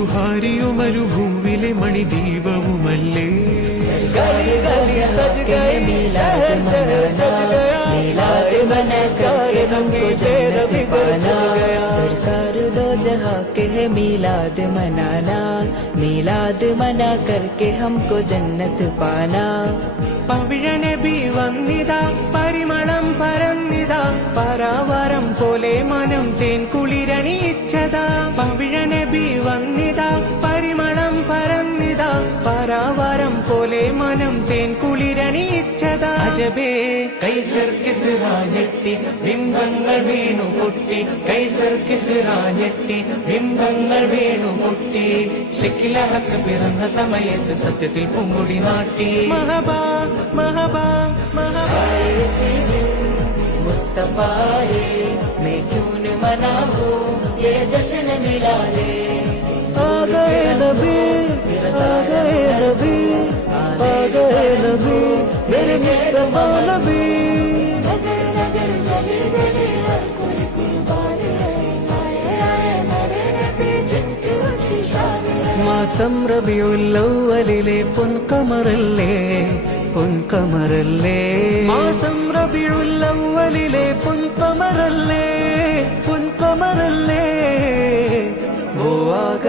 മധുഹാരിയുമരുഭൂവിലെ മണിദീപവുമല്ലേ मिलाद मना करके हमको जन्नत पाना सरकार दो जहां के है मिलाद मनाना मिलाद मना करके हमको जन्नत पाना പവിഴനബി വന്നിതാ പരിമളം പരന്നിതാ പരാവാരം പോലെ മനം തേൻ കുളിരണിയിച്ചതാ പവിഴനബി വന്നിതാ പരിമളം പരന്നിതാ പരാവാരം പോലെ മനം തേൻ കുളിരണിയിച്ചതാ അജബേ കൈസർ കിസ്റാ ഞെട്ടി ബിംബങ്ങൾ വീണു പൊട്ടി കൈസർ കിസ്റാ ഞെട്ടി ബിംബങ്ങൾ വീണു പൊട്ടി ശക്കിലഹക്ക് പിറന്ന സമയത്ത് സത്യത്തിൽ പൂങ്കൊടി നാട്ടി മഹബാ महबा महबा मुस्तफा रे मैं क्यों न मनाऊं ये जश्न मिला ले आ गए नबी आ गए नबी आ गए नबी मेरे मुस्तफा नबी नगर नगर गली गली हर कोई कुर्बान है आए मेरे नबी जिनकी ऊंची शान है മാസം റബിയുൽ അവ്വലിലെ പൊൻകമറല്ലേ പൊൻകമറല്ലേ മാസം റബിയുൽ അവ്വലിലെ പൊൻകമറല്ലേ പൊൻകമറല്ലേ वो आ गए